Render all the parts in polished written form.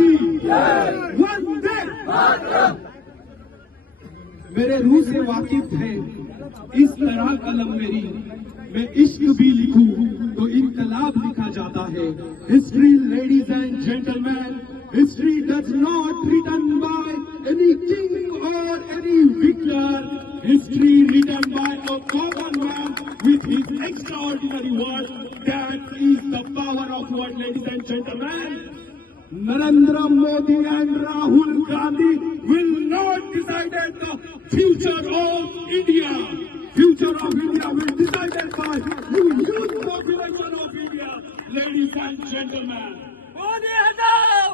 की वंदे। मेरे रूह से वाकिफ है इस तरह कलम मेरी, मैं इश्क भी लिखूं तो इनकलाब लिखा जाता है। History ladies end gentleman, history does not written by any king or any victor. History written by a common man with his extraordinary words. That is the power of word, ladies and gentlemen. Narendra Modi and Rahul Gandhi will not decide the future of India. Future of India will be decided by the youth population of India, ladies and gentlemen. Modi हटाओ!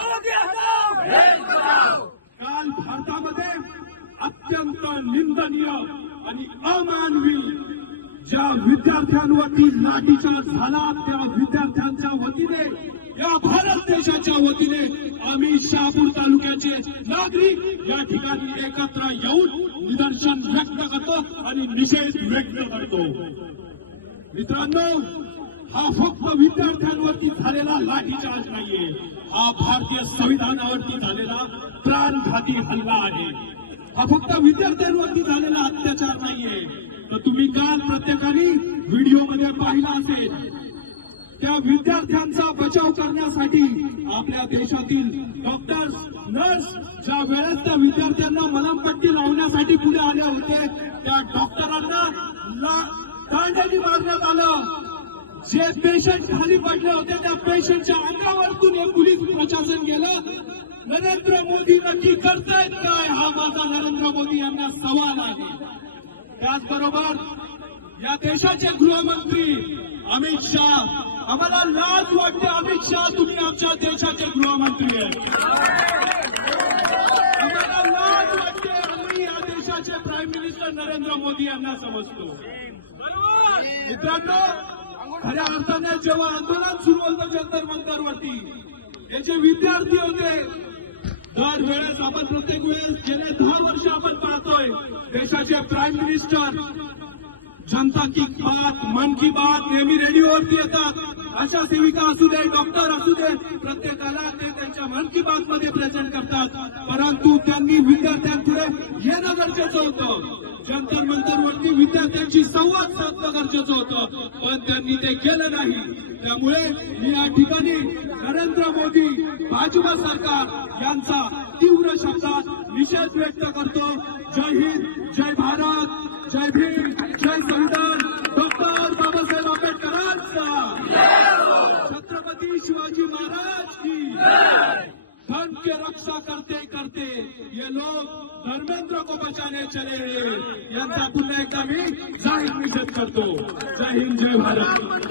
मोदी हटाओ! काल भारतामध्ये अत्यंत निंदनीय आणि अमानवी ज्या विद्यार्थ्यांवरती लाठीचार्ज झाला, त्या विद्यार्थ्यांच्या वतीने, या भारत देशाच्या वतीने आम्ही शहापूर तालुक्याचे नागरिक या ठिकाणी एकत्र येऊन निदर्शन व्यक्त करतो आणि निषेध व्यक्त करतो। मित्रांनो, हा फक्त विद्यार्थ्यांवरती झालेला लाठीचार्ज नाहीये, हा भारतीय संविधानावरती झालेला प्राणघाती हल्ला आहे। हा फक्त विद्यार्थ्यांवरती झालेला अत्याचार नाहीये। तर तुम्ही काल प्रत्येकाने व्हिडिओमध्ये पाहिला असेल, त्या विद्यार्थ्यांचा बचाव करण्यासाठी आपल्या देशातील डॉक्टर्स, नर्स ज्या वेळेस त्या विद्यार्थ्यांना मलमपट्टी लावण्यासाठी पुढे आले होते, त्या डॉक्टरांना दांड्याने मारण्यात आलं। जे पेशंट खाली पडले होते त्या पेशंटच्या अंगावरतून हे पोलीस प्रशासन गेलं। नरेंद्र मोदी नक्की करतायत काय, हा माझा नरेंद्र मोदी यांना सवाल आहे। त्याचबरोबर या देशाचे गृहमंत्री अमित शहा, आम्हाला लाज वाटते अमित शहा तुम्ही आमच्या देशाचे गृहमंत्री आहेत। आम्हाला लाज वाटते आम्ही या देशाचे प्राईम मिनिस्टर नरेंद्र मोदी यांना समजतो। मित्रांनो, खऱ्या अर्थाने जेव्हा आंदोलन सुरू होतं जंतर मंतरवरती, हे जे विद्यार्थी होते, दरवेळेस आपण प्रत्येक वेळेस गेले 10 वर्ष आपण पाहतोय देशाचे प्राईम मिनिस्टर जनता की बात, मन की बात नेहमी रेडिओवरती येतात। आशा सेविका असू दे, डॉक्टर असू दे, प्रत्येकाला ते त्यांच्या मन की बात मध्ये प्रेझेंट करतात। परंतु त्यांनी विद्यार्थ्यांपुढे येणं गरजेचं होतं, जंतर मंतरवरती विद्यार्थ्यांशी संवाद साधणं गरजेचं होतं, पण त्यांनी ते केलं नाही। त्यामुळे मी या ठिकाणी नरेंद्र मोदी, भाजपा सरकार यांचा तीव्र शब्दात निषेध व्यक्त करतो। जय हिंद, जय भारत, जय भीम, जय संविधान, डॉक्टर बाबासाहेब आंबेडकरांचा, छत्रपती शिवाजी महाराज की, धर्म के रक्षा करते करते ये लोग धर्मेंद्र को बचाने चले। यांचा पुन्हा एकदा मी जाहीर निषेध करतो। जय हिंद, जय भारत।